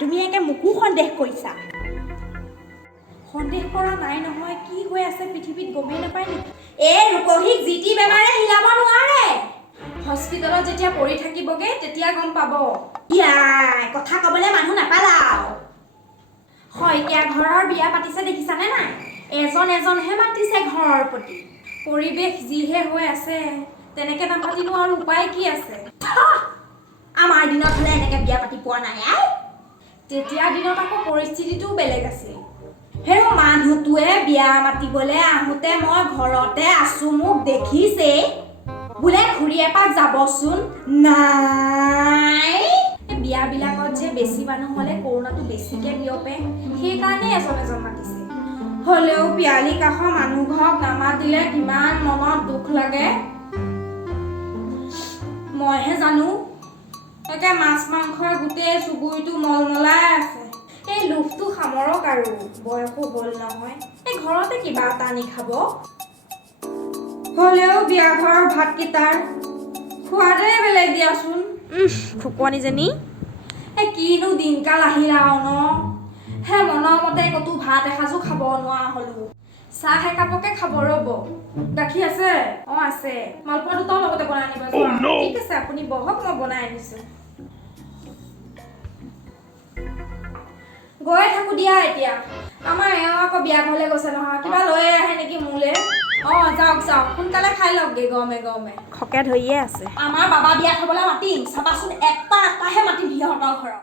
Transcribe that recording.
তুমি একে মোকো সন্দেহ কৰিছা। সন্দেহ কৰা নাই নহয়, কি হৈ আছে পৃথিৱীত গমেই নাপায় নেকি? এই ৰূপহীক যি টি বেমাৰে হিলাব নোৱাৰে। হস্পিটেলত যেতিয়া পৰি থাকিবগে তেতিয়া গম পাব। কথা কবলৈ মানুহ নাপালা। শইকীয়া ঘৰৰ বিয়া পাতিছে দেখিছানে নাই? এজন এজনহে মাতিছে ঘৰৰ প্ৰতি। পৰিৱেশ যিহে হৈ আছে, তেনেকে নাপাতিনো আৰু উপায় কি আছে? আমাৰ দিনত হলে এনেকে বিয়া পাতি পোৱা নাই। তেতিয়া দিনত আকৌ পৰিস্থিতিটো বেলেগ আছিল। সেই মানুহটোৱে বিয়া মাতিবলৈ আহোঁতে মই ঘৰতে আছো, মোক দেখিছে বোলে ঘূৰি এপাক যাবচোন। নাই, বিয়াবিলাকত যে বেছি মানুহ হলে কৰোণাটো বেছিকে বিয়পে, সেইকাৰণে এজন এজন মাতিছে। হলেও পিয়ালি কাষৰ মানুহ ঘৰক নামাতিলে কিমান মনত দুখ লাগে মইহে জানো। একে মাছ মাংসৰ গোটেই চুবুৰিটো মলমলাই আছে। এই লোভটো সামৰক আৰু, বয়সো হ'ল নহয়, এই ঘৰতে কিবা এটা আনি খাব। হলেও বিয়া ঘৰৰ ভাতকেইটাৰ খোৱাদে বেলেগ দিয়াচোন। ফুকনিজনী, এই কিনো দিনকাল আহিলা ন। হে মনৰ মতে কতো ভাত এসাঁজো খাব নোৱাৰা হলো। চাহ একাপকে খাব ৰ'ব। গাখীৰ আছে? আছে। মালপোৱা দুটাও লগতে বনাই আনিব। ঠিক আছে, আপুনি বহক, মই বনাই আনিছো। গৈ থাকো দিয়া এতিয়া। আমাৰ এওঁ আকৌ বিয়া ঘৰলে গৈছে নহয়, কিবা লৈ আহে নেকি মোলে। যাওক যাওক, সোনকালে খাই লওকগে গৰমে গৰমে। খকে ধৰিয়ে আছে। আমাৰ বাবা বিয়া খাবলৈ মাতিম, চাবাচোন এটাহে মাতিম সিহঁতৰ ঘৰত।